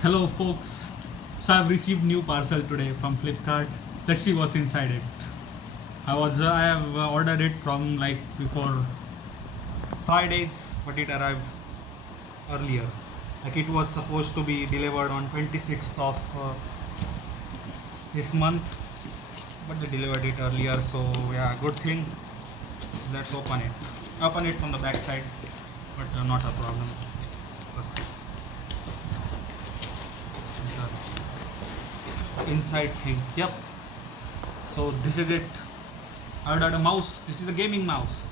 Hello folks, so I've received new parcel today from Flipkart. Let's see what's inside it. I have ordered it from like before Fridays, but it arrived earlier. Like it was supposed to be delivered on 26th of this month, but they delivered it earlier. So yeah, good thing. Let's open it. Open it from the back side, but not a problem. Let's see. Inside thing. Yep. So this is it. I ordered a mouse. This is a gaming mouse,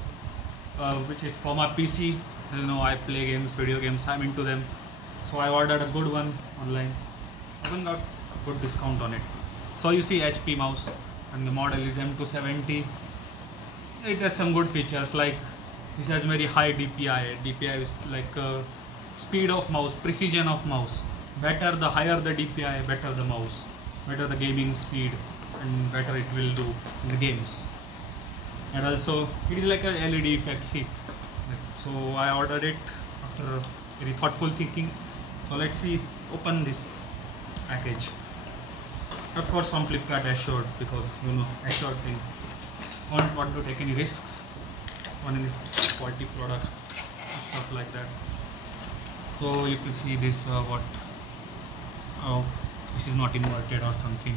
which is for my PC. I play games, video games. I'm into them. So I ordered a good one online. I even got a good discount on it. So you see HP mouse, and the model is M270. It has some good features like this has very high DPI. DPI is like speed of mouse, precision of mouse. Better the higher the DPI, better the mouse, better the gaming speed, and better it will do in the games. And also it is like a LED effect. See, so I ordered it after very thoughtful thinking. So let's see. Open this package. Of course, from Flipkart assured, because assured thing. Don't want to take any risks on any quality product, stuff like that. So you can see this this is not inverted or something.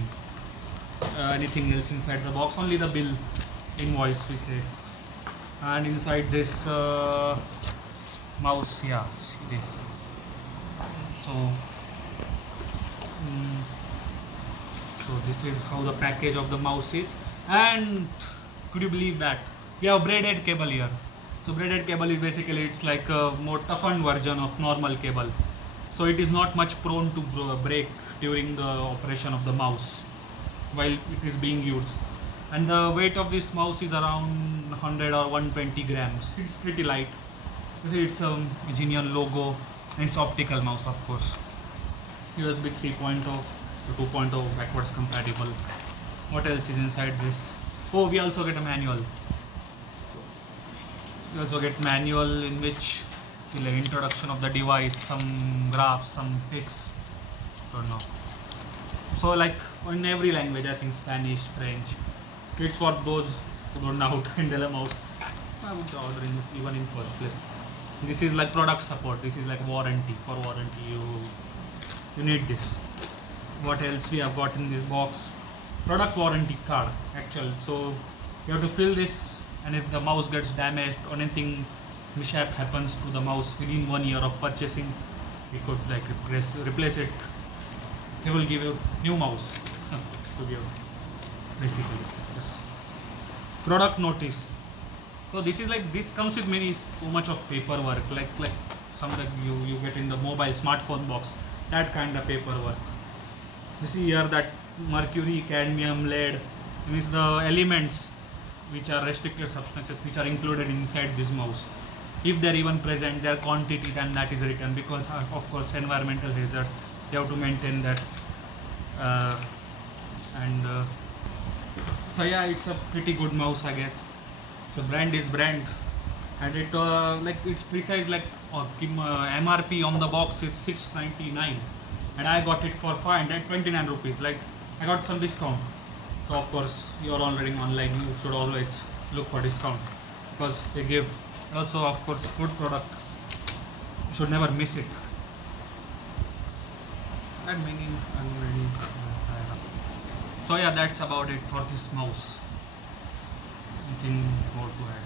Anything else inside the box? Only the bill, invoice we say, and inside this mouse. Yeah, see this. So, so this is how the package of the mouse is, and could you believe that we have braided cable here? So braided cable is basically it's like a more toughened version of normal cable. So it is not much prone to break during the operation of the mouse while it is being used. And the weight of this mouse is around 100 or 120 grams. It's pretty light. You see it's Genion logo, and it's optical mouse, of course. USB 3.0 to 2.0 backwards compatible. What else is inside this? Oh, we also get a manual. We also get manual in which see like introduction of the device, some graphs, some pics. Don't know. So like in every language, I think Spanish, French. It's for those who don't know how to handle a mouse. I would order even in first place. This is like product support. This is like warranty. For warranty, you need this. What else we have got in this box? Product warranty card, actual. So you have to fill this, and if the mouse gets damaged or anything mishap happens to the mouse within 1 year of purchasing, we could like replace it. They will give you new mouse to give basically. Yes. Product notice. So this is like this comes with so much of paperwork like some like you get in the mobile smartphone box, that kind of paperwork. You see here that mercury, cadmium, lead means the elements which are restricted substances which are included inside this mouse. If they are even present, their quantity, then that is written, because of course environmental hazards, you have to maintain that. And so yeah, it's a pretty good mouse, I guess. So brand is brand, and it like it's precise like MRP on the box is 699, and I got it for 529 rupees. Like I got some discount. So of course you're already online, you should always look for discount, because they give also of course good product. You should never miss it. And meaning already. So yeah, that's about it for this mouse. Nothing more to add.